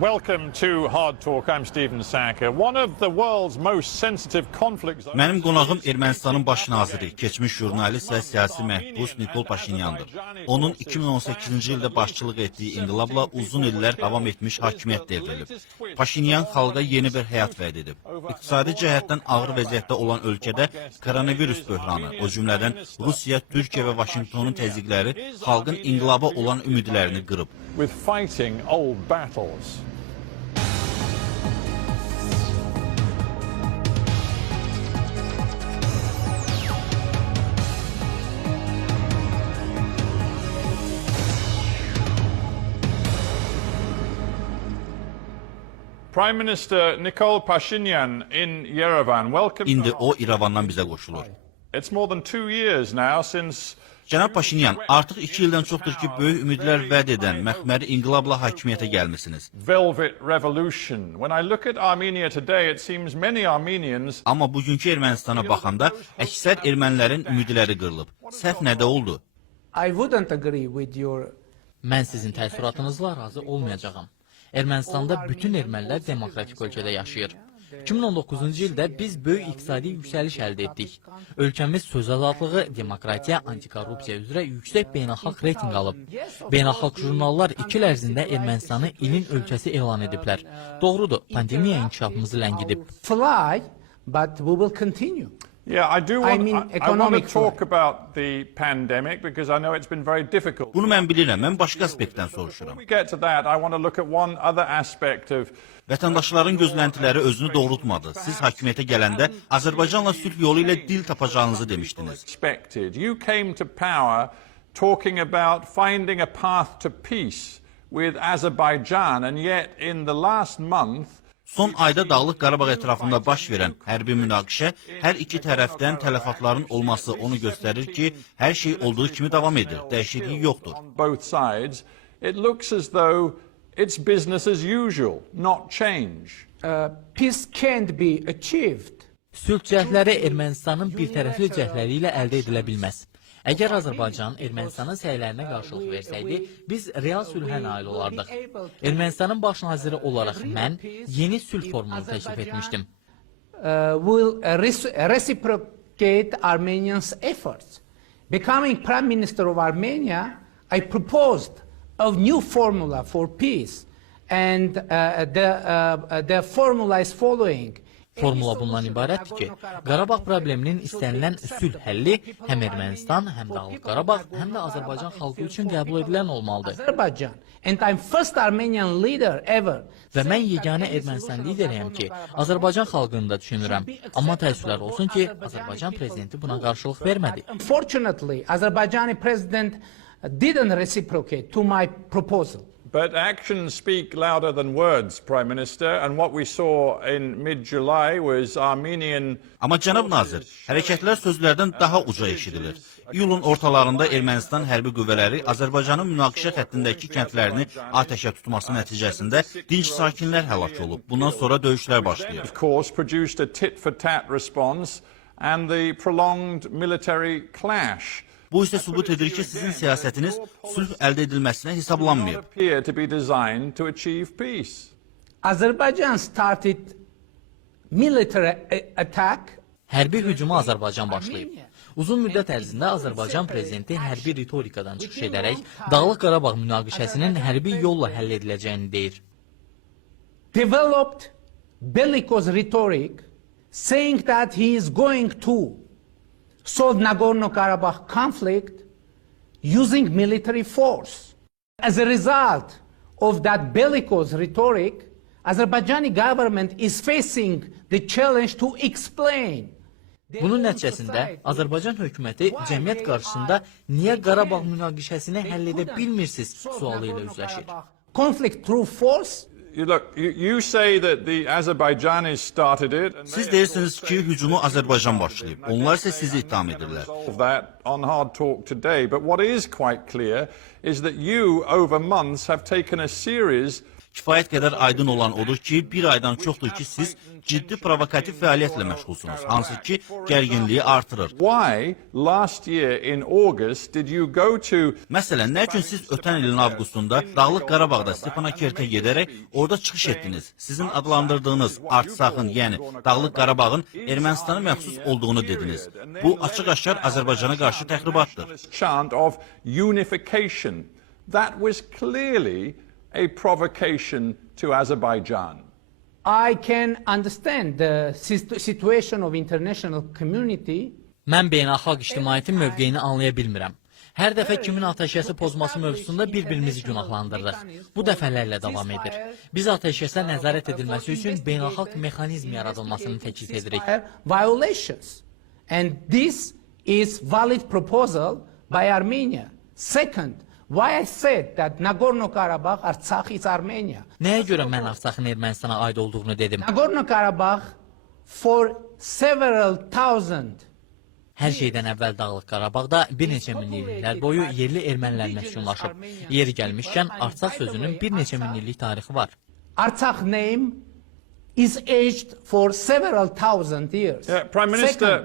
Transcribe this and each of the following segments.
Welcome to Hard Talk. I'm Stephen Sacker. One of the world's most sensitive conflicts. Mənim qonağım Ermənistanın baş naziri, keçmiş jurnalist və siyasi məhbus Nikol Paşinyandır. Onun 2018-ci ildə başçılıq etdiyi inqilabla uzun illər davam etmiş hakimiyyət devrilib. Paşinyan xalqa yeni bir həyat vəd edib. İqtisadi cəhətdən ağır vəziyyətdə olan ölkədə koronavirus böhranı, o cümlədən Rusiya, Türkiyə və Vaşinqtonun təzyiqləri xalqın inqilaba olan ümidlərini qırıb. With fighting old battles. Prime Minister Nikol Paşinyan in Yerevan. Welcome. İndi o İrəvandan bizə qoşulur. It's more than 2 years now since. Cənab Paşinyan, artıq 2 ildən çoxdur ki, böyük ümidlər vəd edən məxməri inqilabla hakimiyyətə gəlmisiniz. Velvet Revolution. When I look at Armenia today, it seems many Armenians. Amma bugünkü Ermənistana baxanda əksər ermənilərin ümidləri qırılıb. Səhv nədə oldu? I wouldn't agree with your. Mən sizin təəssüratınızla razı olmayacağam. Ermənistanda bütün ermənilər demokratik ölkədə yaşayır. 2019-cu ildə biz böyük iqtisadi yüksəliş əldə etdik. Ölkəmiz söz azadlığı, demokratiya, antikorrupsiya üzrə yüksək beynəlxalq reytinq alıb. Beynəlxalq jurnallar 2 il ərzində Ermənistanı ilin ölkəsi elan ediblər. Doğrudur, pandemiya inkişafımızı ləngidib. Fly, but we will continue. Yeah, I do want, I want to talk fly. about the pandemic because I know it's been very difficult. Bunu mən bilirəm, mən başqa aspektdən soruşuram. We get to that, I want to look at one other aspect of. Vətəndaşların gözləntiləri özünü doğrultmadı. Siz hakimiyyətə gələndə Azərbaycanla sülh yolu ilə dil tapacağınızı demişdiniz. You came to power talking about finding a path to peace with Azerbaijan, and yet in the last month. Son ayda Dağlıq Qarabağ ətrafında baş verən hərbi münaqişə hər iki tərəfdən tələfatların olması onu göstərir ki, hər şey olduğu kimi davam edir, dəyişiklik yoxdur. Both sides, it looks as though it's business as usual, not change. Peace can't be achieved. Sülh cəhdləri Ermənistanın bir tərəfli cəhdləri ilə əldə edilə bilməz. Əgər Azərbaycan Ermənistanın səylərinə qarşılıq versəydi, biz real sülhə nail olardıq. Ermənistanın baş naziri olaraq mən yeni sülh formunu təklif etmişdim. Will reciprocate Armenians' efforts. Becoming Prime Minister of Armenia, I proposed a new formula for peace, and the formula is following. Formula bundan ibarətdir ki, Qarabağ probleminin istənilən sülh həlli həm Ermənistan, həm Dağlıq Qarabağ, həm də Azərbaycan xalqı üçün qəbul edilən olmalıdır. And I'm first Armenian leader ever. Və mən yeganə Ermənistan lideriyəm ki, Azərbaycan xalqını da düşünürəm. Amma təəssüflər olsun ki, Azərbaycan prezidenti buna qarşılıq vermədi. Unfortunately, Azerbaijani president didn't reciprocate to my proposal. But actions speak louder than words, Prime Minister, and what we saw in mid-July was Armenian. Amma cənab nazir, hərəkətlər sözlərdən daha uca eşidilir. İyulun ortalarında Ermənistan hərbi qüvvələri Azərbaycanın münaqişə xəttindəki kəndlərini atəşə tutması nəticəsində dinc sakinlər həlak olub. Bundan sonra döyüşlər başlayır. Of course, produced a tit-for-tat response and the prolonged military clash. Bu isə sübut edir ki, sizin siyasətiniz sülh əldə edilməsinə hesablanmayıb. Azerbaycan started military attack. Hərbi hücumu Azərbaycan başlayıb. Uzun müddət ərzində Azərbaycan prezidenti hərbi ritorikadan çıxış edərək Dağlıq Qarabağ münaqişəsinin hərbi yolla həll ediləcəyini deyir. Developed bellicose rhetoric saying that he is going to solve Nagorno-Karabakh conflict using military force. As a result of that bellicose rhetoric, Azerbaijani government is facing the challenge to explain. Bunun nəticəsində Azərbaycan hökuməti cəmiyyət qarşısında niyə Qarabağ münaqişəsini həll edə bilmirsiniz sualı ilə üzləşir. Conflict through force. You say that the Azerbaijanis started it. Siz deyirsiniz ki, hücumu Azərbaycan başlayıb. Onlar isə sizi ittiham edirlər. That on Hard Talk today, but what is quite clear is that you over months have taken a series. Kifayət qədər aydın olan odur ki, bir aydan çoxdur ki, siz ciddi provokativ fəaliyyətlə məşğulsunuz, hansı ki, gərginliyi artırır. Why last year in August did you go to Məsələn, nə üçün siz ötən ilin avqustunda Dağlıq Qarabağda Stepanakerte gedərək orada çıxış etdiniz? Sizin adlandırdığınız Artsakın, yəni Dağlıq Qarabağın Ermənistana məxsus olduğunu dediniz. Bu açıq-aşkar Azərbaycana qarşı təxribatdır. chant of unification? That was clearly a provocation to Azerbaijan. I can understand the situation of international community. Mən beynəlxalq ictimaiyyətin mövqeyini anlaya bilmirəm. Hər dəfə kimin atəşkəsi pozması mövzusunda bir-birimizi günahlandırırıq. Bu dəfələrlə davam edir. Biz atəşkəsə nəzarət edilməsi üçün beynəlxalq mexanizm yaradılmasını təklif edirik. Violations. And this is valid proposal by Armenia. Second, why I said that Nagorno-Karabakh, Artsakh is Armenia. Nəyə görə mən Artsakın Ermənistana aid olduğunu dedim? Nagorno-Karabakh for several thousand. Hər şeydən əvvəl Dağlıq Qarabağda bir neçə minilliklər boyu yerli ermənilər məskunlaşıb. Yeri gəlmişkən Artsakh sözünün bir neçə minillik tarixi var. Artsakh name is aged for several thousand years. Yeah, Prime Minister,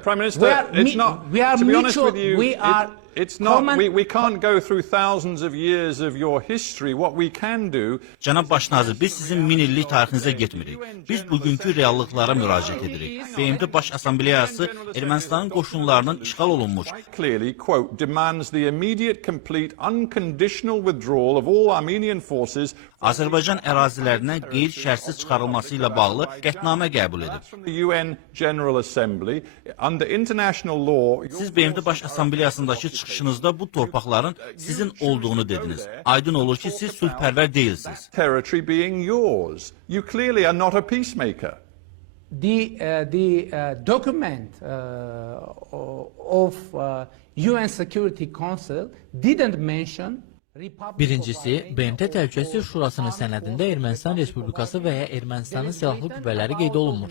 it's not. We are To be honest mutual. with you, We are. it's not. common- We can't go through thousands of years of your history. What we can do. Cənab Baş nazir, biz sizin min illik tarixinizə getmirik. Biz bugünkü reallıqlara müraciət edirik. BMT Baş Assambleyası Ermənistanın qoşunlarının işğal olunmuş, Clearly, quote, demands the immediate, complete, unconditional withdrawal of all Armenian forces Azərbaycan ərazilərindən qeyri-şərtsiz çıxarılması ilə bağlı qətnamə qəbul edib. from the UN General Assembly under international law. Siz BMT Baş Assambleyasındakı çıxışınızda bu torpaqların sizin olduğunu dediniz. Aydın olur ki, siz sülhpərvər deyilsiniz. Territory being yours. You clearly are not a peacemaker. The document of UN Security Council didn't mention Republic Birincisi, BMT Təhlükəsizlik Şurasının sənədində Ermənistan Respublikası və ya Ermənistanın silahlı qüvvələri qeyd olunmur.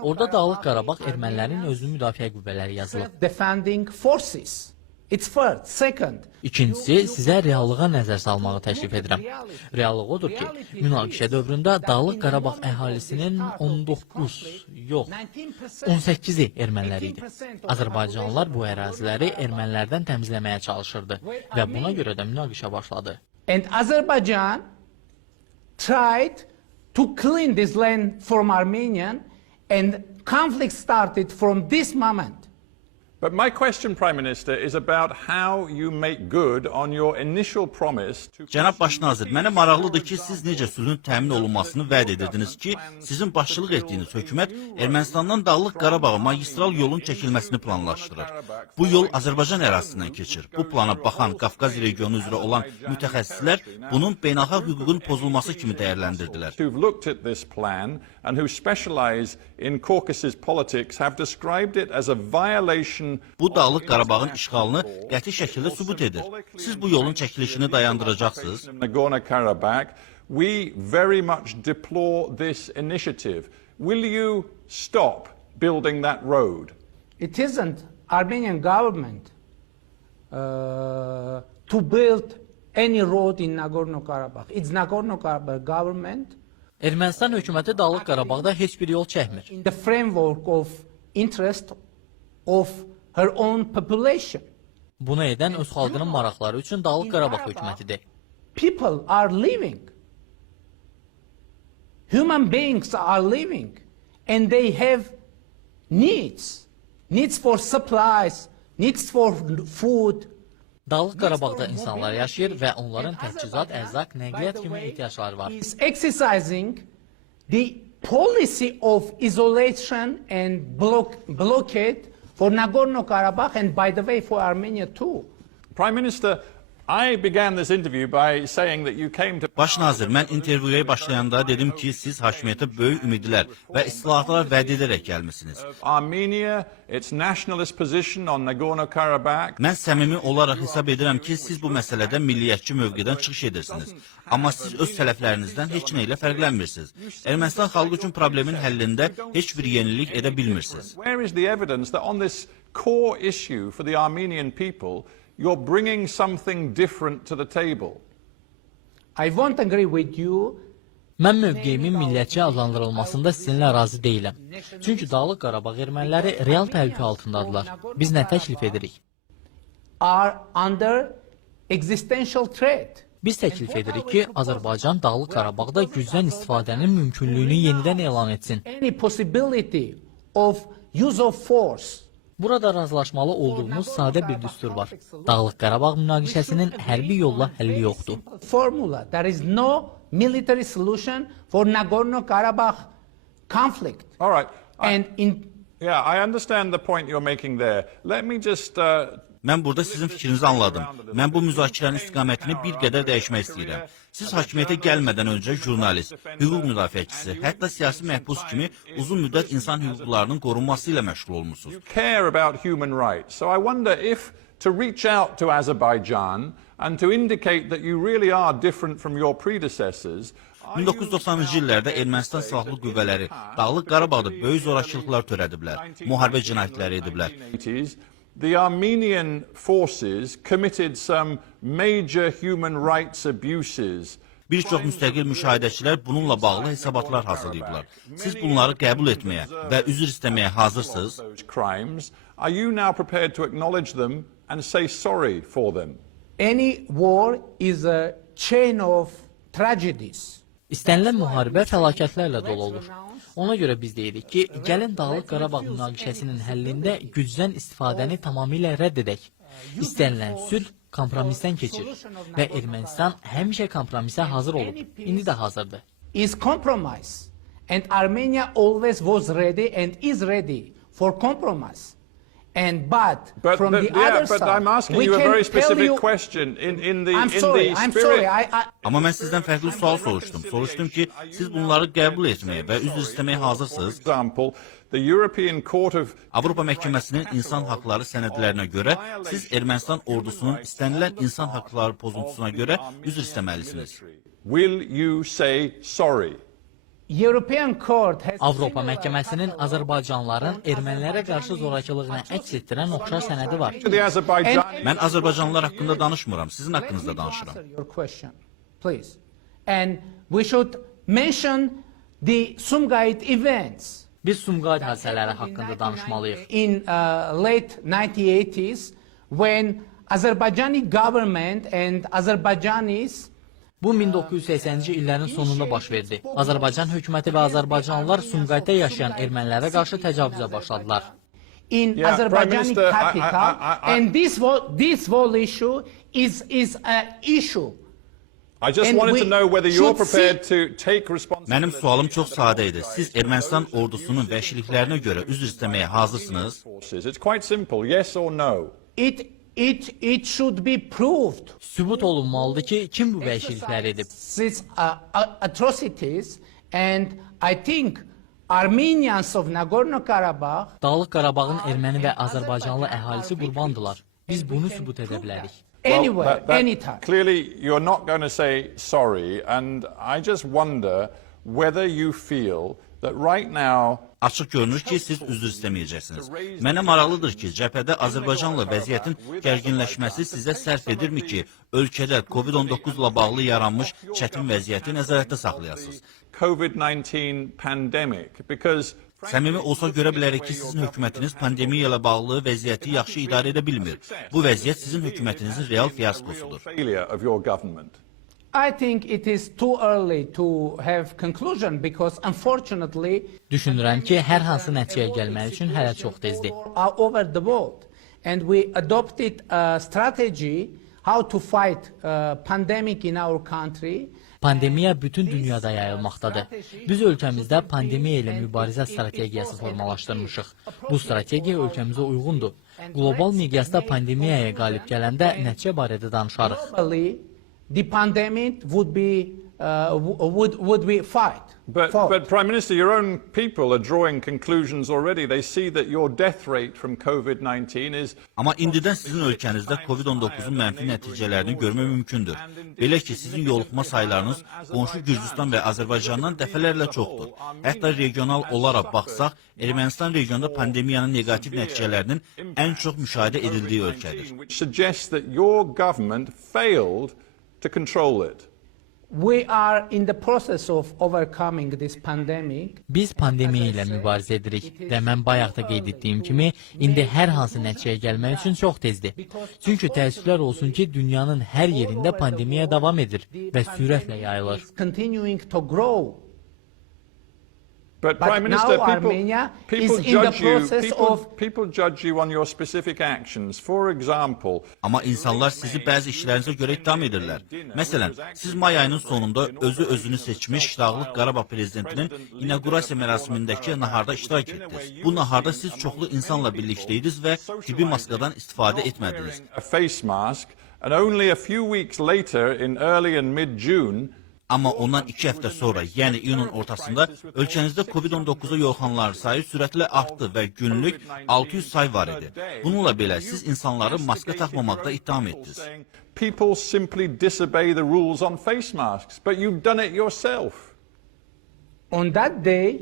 Orada Dağlıq Qarabağ ermənilərin özünü müdafiə qüvvələri yazılıb. defending forces. It's first. Second, İkincisi, sizə reallığa nəzər salmağı təklif edirəm. Reallıq odur ki, münaqişə dövründə Dağlıq Qarabağ əhalisinin 19, yox, 18-i ermənilər idi. Azərbaycanlılar bu əraziləri ermənilərdən təmizləməyə çalışırdı və buna görə də münaqişə başladı. and Azerbaijan tried to clean this land from Armenian, and conflict started from this moment. But my question, Prime Minister, is about how you make good on your initial promise to. Cənab Baş nazir, mənə maraqlıdır ki, siz necə sülhün təmin olunmasını vəd edirdiniz ki, sizin başçılıq etdiyiniz hökumət Ermənistandan Dağlıq Qarabağa magistral yolun çəkilməsini planlaşdırır. Bu yol Azərbaycan ərazisindən keçir. Bu plana baxan Qafqaz regionu üzrə olan mütəxəssislər bunun beynəlxalq hüququn pozulması kimi dəyərləndirdilər. Who've looked at this plan and who specialize in Caucasus politics have described it as a violation. Bu Dağlıq Qarabağın işğalını qəti şəkildə sübut edir. Siz bu yolun çəkilişini dayandıracaqsınız. Nagorno-Karabakh, we very much deplore this initiative. Will you stop building that road? It isn't Armenian government to build any road in Nagorno-Karabakh. It's Nagorno-Karabakh government Ermənistan hökuməti Dağlıq Qarabağda heç bir yol çəkmir. in the framework of interest of her own population. Bunu edən öz xalqının maraqları üçün Dağlıq Qarabağ hökumətidir. People are living. Human beings are living, and they have needs. Needs for supplies, needs for food. Dağlıq Qarabağda insanlar yaşayır və onların təchizat, ərzaq, nəqliyyat kimi ehtiyacları var. Is exercising the policy of isolation and blockade for Nagorno-Karabakh, and by the way for Armenia too. Prime Minister, I began this interview by saying that you came to. Baş nazir, mən intervyuya başlayanda dedim ki, siz hakimiyyətə böyük ümidlər və islahatlar vəd edərək gəlmisiniz. Armenia, its nationalist position on Nagorno-Karabakh. Mən səmimi olaraq hesab edirəm ki, siz bu məsələdə milliyyətçi mövqedən çıxış edirsiniz. Amma siz öz sələflərinizdən heç nə ilə fərqlənmirsiniz. Ermənistan xalqı üçün problemin həllində heç bir yenilik edə bilmirsiniz. Where is the evidence that on this core issue for the Armenian people, you're bringing something different to the table? I won't agree with you Mən mövqeyimin millətçi adlandırılmasında sizinlə razı deyiləm. Çünki Dağlıq Qarabağ erməniləri real təhlükə altındadılar. Biz nə təklif edirik? Are under existential threat. Biz təklif edirik ki, Azərbaycan Dağlıq Qarabağda gücdən istifadənin mümkünlüyünü yenidən elan etsin. Any possibility of use of force. Burada razılaşmalı olduğumuz sadə bir düstur var. Dağlıq Qarabağ münaqişəsinin hərbi yolla həlli yoxdur. Formula. There is no military solution for Nagorno-Karabakh conflict. All right. Yeah, I understand the point you're making there. Let me just Mən burada sizin fikrinizi anladım. Mən bu müzakirənin istiqamətini bir qədər dəyişmək istəyirəm. Siz hakimiyyətə gəlmədən öncə jurnalist, hüquq müdafiəçisi, hətta siyasi məhbus kimi uzun müddət insan hüquqlarının qorunması ilə məşğul olmusunuz. You care about human rights. So I wonder if to reach out to Azerbaijan and to indicate that you really are different from your predecessors. 1990-cı illərdə Ermənistan silahlı qüvvələri Dağlıq Qarabağda böyük zorakılıqlar törədiblər, müharibə cinayətləri ediblər. The Armenian forces committed some major human rights abuses. Bir çox müstəqil müşahidəçilər bununla bağlı hesabatlar hazırlayıblar. Siz bunları qəbul etməyə və üzr istəməyə hazırsınız? Are you now prepared to acknowledge them and say sorry for them? Any war is a chain of tragedies. İstənilən müharibə fəlakətlərlə dolu olur. Ona görə biz deyirik ki, gəlin Dağlıq Qarabağ münaqişəsinin həllində gücdən istifadəni tamamilə rədd edək. İstənilən sülh kompromisdən keçir və Ermənistan həmişə kompromisə hazır olub, indi də hazırdır. Is compromise and Armenia always was ready and is ready for compromise. But from the other side, I'm asking you a very specific question in the spirit. Amma mən sizdən fərqli sual soruşdum. Soruşdum ki, siz bunları qəbul etməyə və üzr istəməyə hazırsınız. Avropa Məhkəməsinin insan haqları sənədlərinə görə siz Ermənistan ordusunun istənilən insan haqları pozuntusuna görə üzr istəməlisiniz. Will you say sorry? Avropa Məhkəməsinin Azərbaycanlıların ermənilərə qarşı zorakılığını əks etdirən oxşar sənədi var. Mən Azərbaycanlılar haqqında danışmıram, sizin haqqınızda danışıram. Biz Sumqayıt hadisələri haqqında danışmalıyıq. In late 1980s, when Azerbaijani government and Azerbaijanis Bu 1980-ci illərin sonunda baş verdi. Azərbaycan hökuməti və Azərbaycanlılar Sumqayıtda yaşayan ermənilərə qarşı təcavüzə başladılar. In Azerbaijani capital, and this whole issue is an issue. I just wanted to know whether you're prepared to take responsibility. Mənim sualım çox sadə idi. Siz Ermənistan ordusunun vəhşiliklərinə görə üzr istəməyə hazırsınız? It's quite simple, yes or no. It should be proved. Sübut olunmalıdır ki, kim bu vəhşilikləri edib? These atrocities, and I think Armenians of Nagorno-Karabakh, Dağlıq Qarabağın erməni və Azərbaycanlı əhalisi qurbandılar. Biz bunu sübut edə bilərik. Anywhere, anytime. Clearly, you're not going to say sorry, and I just wonder whether you feel that right now. Açıq görünür ki, siz üzr istəməyəcəksiniz. Mənə maraqlıdır ki, cəbhədə Azərbaycanla vəziyyətin gərginləşməsi sizə sərf edirmi ki, ölkədə COVID-19 ilə bağlı yaranmış çətin vəziyyəti nəzarətdə saxlayasınız? COVID-19 pandemic, because Səmimi olsa görə bilərik ki, sizin hökumətiniz pandemiya ilə bağlı vəziyyəti yaxşı idarə edə bilmir. Bu vəziyyət sizin hökumətinizin real fiyaskosudur. I think it is too early to have conclusion because unfortunately Düşünürəm ki, hər hansı nəticəyə gəlmək üçün hələ çox tezdir. Over the world, and we adopted a strategy how to fight pandemic in our country. Pandemiya bütün dünyada yayılmaqdadır. Biz ölkəmizdə pandemiya ilə mübarizə strategiyası formalaşdırmışıq. Bu strategiya ölkəmizə uyğundur. Qlobal miqyasda pandemiyaya qalib gələndə nəticə barədə danışarıq. The pandemic would be fought. But Prime Minister, your own people are drawing conclusions already. They see that your death rate from COVID-19 is. Amma indidən sizin ölkənizdə COVID-19'un mənfi nəticələrini görmək mümkündür. Belə ki, sizin yoluxma saylarınız qonşu Gürcüstan və Azərbaycandan dəfələrlə çoxdur. Hətta regional olaraq baxsaq, Ermənistan regionda pandemiyanın negativ nəticələrinin ən çox müşahidə edildiyi ölkədir. Which suggests that your government failed to control it. We are in the process of overcoming this pandemic. Biz pandemiya ilə mübarizə edirik və mən bayaq da qeyd etdiyim kimi, indi hər hansı nəticəyə gəlmək üçün çox tezdir. Çünki təəssüflər olsun ki, dünyanın hər yerində pandemiya davam edir və sürətlə yayılır. Continuing to grow. But Prime Minister, now Armenia is in the process of... People judge you on your specific actions. For example... Amma insanlar sizi bəzi işlərinizə görə ittiham edirlər. Məsələn, siz may ayının sonunda özünü seçmiş Dağlıq Qarabağ prezidentinin inaugurasiya mərasimindəki naharda iştirak etdiniz. Bu naharda siz çoxlu insanla birlikdəydiniz və tibbi maskadan istifadə etmədiniz. A face mask, and only a few weeks later, in early and mid-June, Amma ondan 2 həftə sonra, yəni iyunun ortasında ölkənizdə COVID-19'a yoluxanlar sayı sürətlə artdı və günlük 600 say var idi. Bununla belə siz insanları maska taxmamaqda ittiham etdiniz. People simply disobey the rules on face masks, but you've done it yourself. On that day,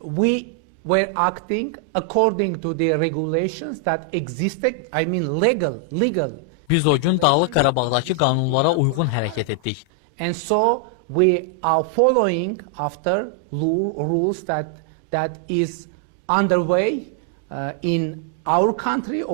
we were acting according to the regulations that existed, I mean legal. Biz o gün Dağlıq Qarabağdakı qanunlara uyğun hərəkət etdik. And so we are following after rules that is underway in our country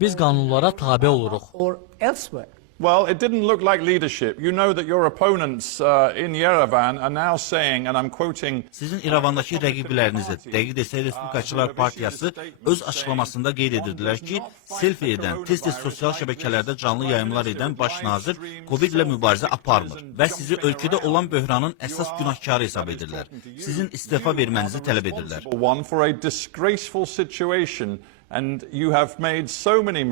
Biz qanunlara tabe oluruq. Or elsewhere. Well, it didn't look like leadership. You know that your opponents in Yerevan are now saying, and I'm quoting... Sizin İrəvandakı rəqiblərinizi, dəqiq desək Respublikaçılar Partiyası öz açıqlamasında qeyd edirdilər ki, selfie edən, tez-tez sosial şəbəkələrdə canlı yayımlar edən baş nazir COVID ilə mübarizə aparmır və sizi ölkədə olan böhranın əsas günahkarı hesab edirlər. Sizin istefa vermənizi tələb edirlər. One for a disgraceful situation, and you have made so many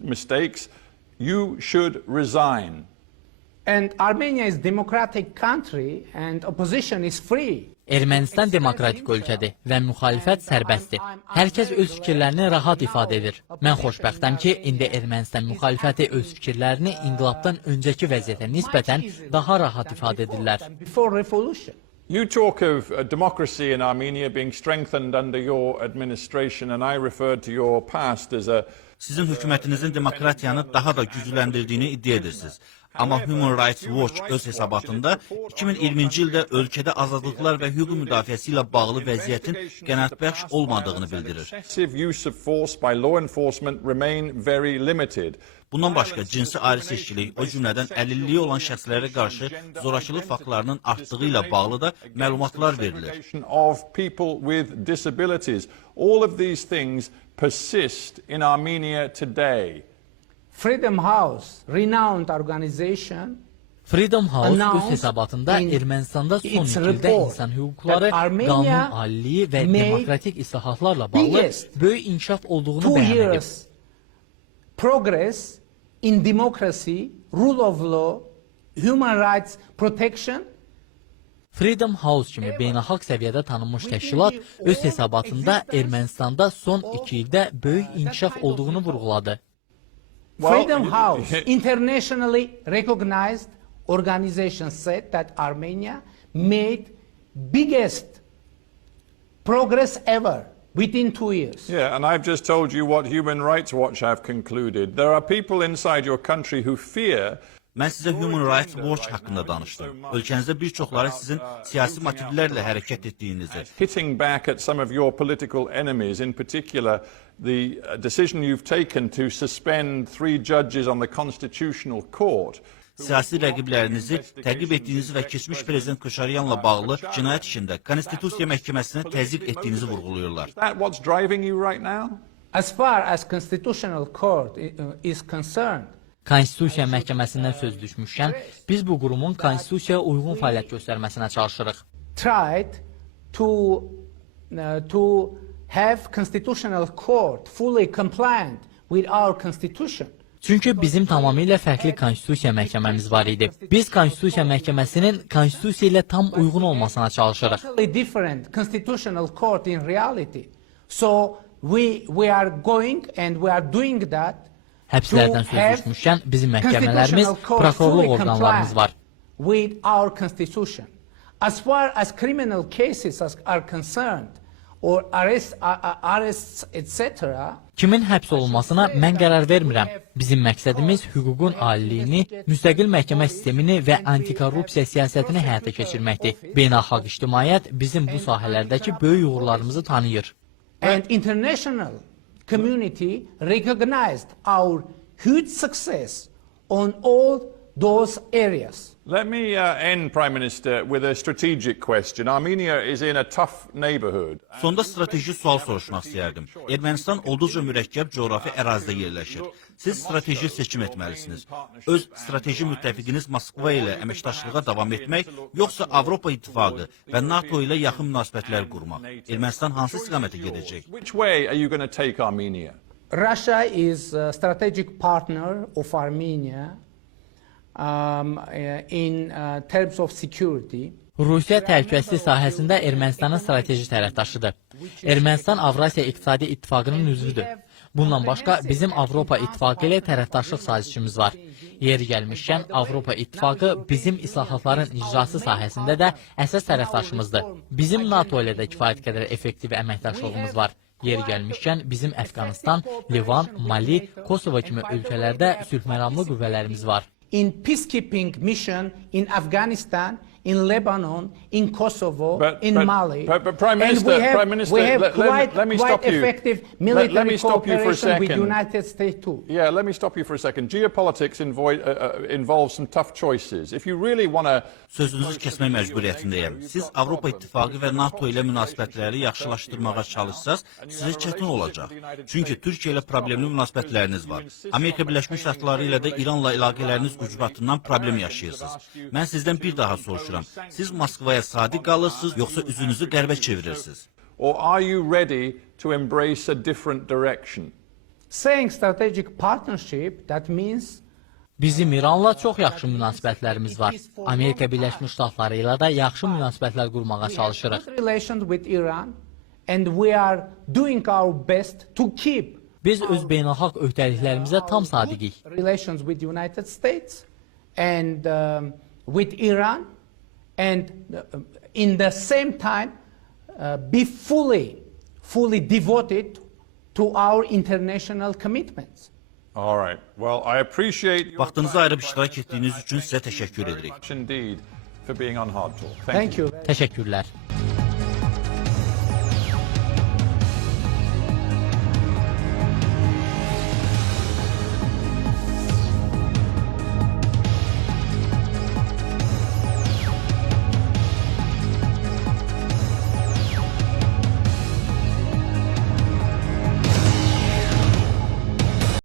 mistakes. You should resign. And Armenia is a democratic country and opposition is free. Ermənistan demokratik ölkədir və müxalifət sərbəstdir. Hər kəs öz fikirlərini rahat ifadə edir. Mən xoşbəxtəm ki, indi Ermənistan müxalifəti öz fikirlərini inqilabdan öncəki vəziyyətə nisbətən daha rahat ifadə edirlər. Before revolution. You talk of democracy in Armenia being strengthened under your administration, and I referred to your past as a... Sizin hökumətinizin demokratiyanı daha da gücləndirdiyini iddia edirsiniz. Amma Human Rights Watch öz hesabatında 2020-ci ildə ölkədə azadlıqlar və hüquq müdafiəsi ilə bağlı vəziyyətin qənaətbəxş olmadığını bildirir. Bundan başqa cinsi ayrı seçkilik, o cümlədən əlilliyi olan şəxslərə qarşı zorakılıq faktlarının artdığı ilə bağlı da məlumatlar verilir. All of these things persist in Armenia today. Freedom House, renowned organization, Freedom House öz hesabatında Ermənistanda son 2 ildə insan hüquqları, qanun aliliyi və demokratik islahatlarla bağlı böyük inkişaf olduğunu bəyan edib. Progress in democracy, rule of law, human rights protection. Freedom House kimi beynəlxalq səviyyədə tanınmış təşkilat öz hesabatında Ermənistanda son 2 ildə böyük inkişaf olduğunu vurğuladı. Freedom House, internationally recognized organization, said that Armenia made biggest progress ever within 2 years. Yeah, and I've just told you what Human Rights Watch have concluded. There are people inside your country who fear. Mən sizə Human Rights Watch haqqında danışdım. Ölkənizdə bir çoxları sizin siyasi motivlərlə hərəkət etdiyinizi. Hitting back at some of your political enemies, in particular the decision you've taken to suspend 3 judges on the Constitutional Court. Siyasi rəqiblərinizi təqib etdiyinizi və keçmiş prezident Paşinyanla bağlı cinayət işində Konstitusiya məhkəməsinə təzyiq etdiyinizi vurğuluyorlar. Is that what's driving you right now? As far as Constitutional Court is concerned, Konstitusiya məhkəməsindən söz düşmüşkən, biz bu qurumun konstitusiyaya uyğun fəaliyyət göstərməsinə çalışırıq. Tried to have Constitutional Court fully compliant with our constitution. Çünki bizim tamamilə fərqli konstitusiya məhkəməmiz var idi. Biz konstitusiya məhkəməsinin konstitusiya ilə tam uyğun olmasına çalışırıq. Different Constitutional Court in reality. So we are going and we are doing that. Həbslərdən söz düşmüşkən bizim məhkəmələrimiz, prokurorluq orqanlarımız var. With our constitution. As far as criminal cases are concerned, or arrests, etc. Kimin həbs olunmasına mən qərar vermirəm. Bizim məqsədimiz hüququn aliliyini, müstəqil məhkəmə sistemini və antikorrupsiya siyasətini həyata keçirməkdir. Beynəlxalq ictimaiyyət bizim bu sahələrdəki böyük uğurlarımızı tanıyır. And international community recognized our huge success on all those areas. Let me end, Prime Minister, with a strategic question. Armenia is in a tough neighborhood. Sonda strateji sual soruşmaq istəyərdim. Ermənistan olduqca mürəkkəb coğrafi ərazidə yerləşir. Siz strateji seçim etməlisiniz. Öz strateji müttəfiqiniz Moskva ilə əməkdaşlığa davam etmək, yoxsa Avropa İttifaqı və NATO ilə yaxın münasibətlər qurmaq. Ermənistan hansı istiqamətə gedəcək? Which way are you going to take Armenia? Russia is a strategic partner of Armenia in terms of security. Rusiya təhlükəsizlik sahəsində Ermənistanın strateji tərəfdaşıdır. Ermənistan Avrasiya İqtisadi İttifaqının üzvüdür. Bundan başqa bizim Avropa İttifaqı ilə tərəfdaşlıq sazişimiz var. Yeri gəlmişkən Avropa İttifaqı bizim islahatların icrası sahəsində də əsas tərəfdaşımızdır. Bizim NATO ilə də kifayət qədər effektiv əməkdaşlığımız var. Yeri gəlmişkən bizim Əfqanistan, Livan, Mali, Kosovo kimi ölkələrdə sülhməramlı qüvvələrimiz var. In peacekeeping mission in Afghanistan, in Lebanon, in Kosovo, in Mali. But Prime Minister, we have let me stop quite you. effective Let military me stop you for a cooperation with second. United States too. Yeah, let me stop you for a second. Geopolitics involves some tough choices. If you really want to... Sözünüzü kəsmək məcburiyyətindəyəm. Siz Avropa İttifaqı və NATO ilə münasibətləri yaxşılaşdırmağa çalışsaz, sizə çətin olacaq. Çünki Türkiyə ilə problemli münasibətləriniz var. Amerika Birləşmiş Ştatları ilə də İranla əlaqələriniz ucbatından problem yaşayırsınız. Mən sizdən bir daha soruşuram. Siz Moskvaya sadiq qalırsınız, yoxsa üzünüzü qərbə çevirirsiniz? Or are you ready to embrace a different direction? Saying strategic partnership, that means Bizim İranla çox yaxşı münasibətlərimiz var. Amerika Birləşmiş Ştatları ilə də yaxşı münasibətlər qurmağa çalışırıq. relations with Iran, and we are doing our best to keep Biz öz beynəlxalq öhdəliklərimizə tam sadiqik. relations with United States and with Iran, and in the same time be fully devoted to our international commitments. All right. Well, I appreciate your Vaxtınızı ayırıb iştirak etdiyiniz üçün sizə təşəkkür edirik. much indeed for being on Hard Talk. Thank you. Təşəkkürlər.